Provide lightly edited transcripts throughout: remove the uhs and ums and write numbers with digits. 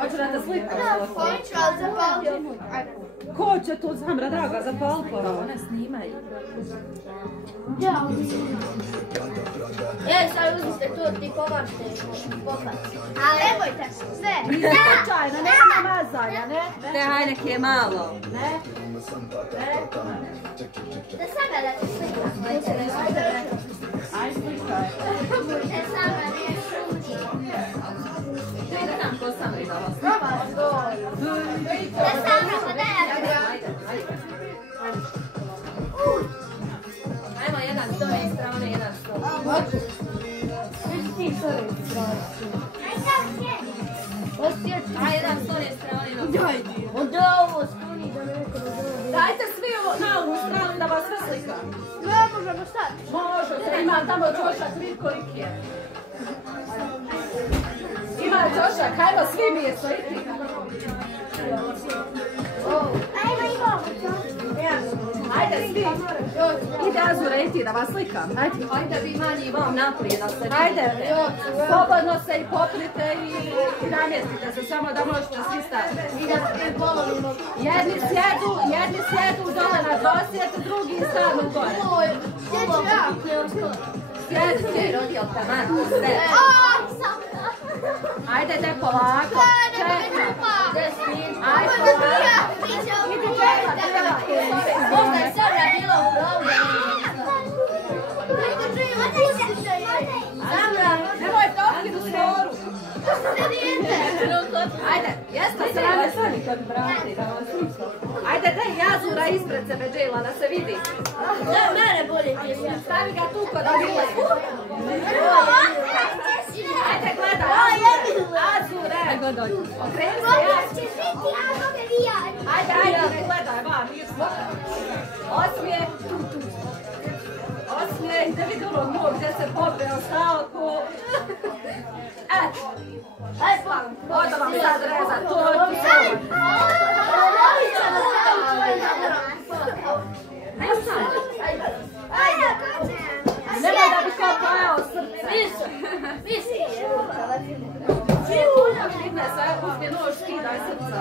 Hoću da te slikam? Hoću, ali zapali. Ko će tu zamra, draga, zapali pa one snimaju. Sad uzmite tu, ti považite popac. Ali nemojte, sve. Nije slučajno, nema mazanja, ne? Ne, haj nek je malo. Ne? Da sada da te slikam. Aj, slikaj. Da sada ne šuti. Ne znam ko sam vidala. Da sada, pa da ja te. Ajmo jedan s ove strane, jedan s ove. Aj, jedan s ove strane. Onda ovo skloni da neko da zove. Dajte svi na ovu stranu da vas sve slikam. Ne možemo sad. Može, ima tamo čošak, vid koliki je. Ima čošak, hajmo svi mjesto, i ti. Ajmo, imamo. Ajde svi. Ide Azura i ti da vas slikam. Ajde vi manji vam naprijed da se vidi. Ajde, slobodno se i popnite i namjestite se, samo da možete svi stati. Jedni sjedu dole na dosjet, drugi stanu gore. Sjedi, Rodjelka, Marko, sve. ajde te polako, čekaj. Ajde polako. Idi čekaj, Možda je Sabra bila u glavu. nemojte otkinu sporu. Ajde, jesmo se namestili kod brati da vas slikam. Ajde, daj Azura ispred sebe, Džela, da se vidi. Da, mene bolje ti. Stavi ga tu kod Adile. Ajde, gledaj, Azure. Okreni se, ajde, gledaj, van, osmijeh. Osmijeh, da vidi onog mog gdje se popeo stao ko... Eto. Oda vam sad rezat tortu. Nemoj da bi kao pojao srce. Vidne se, uzmi nož, skidaj srca.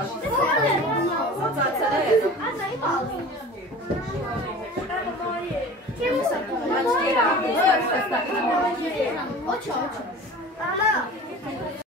Srca se redu. Hoću.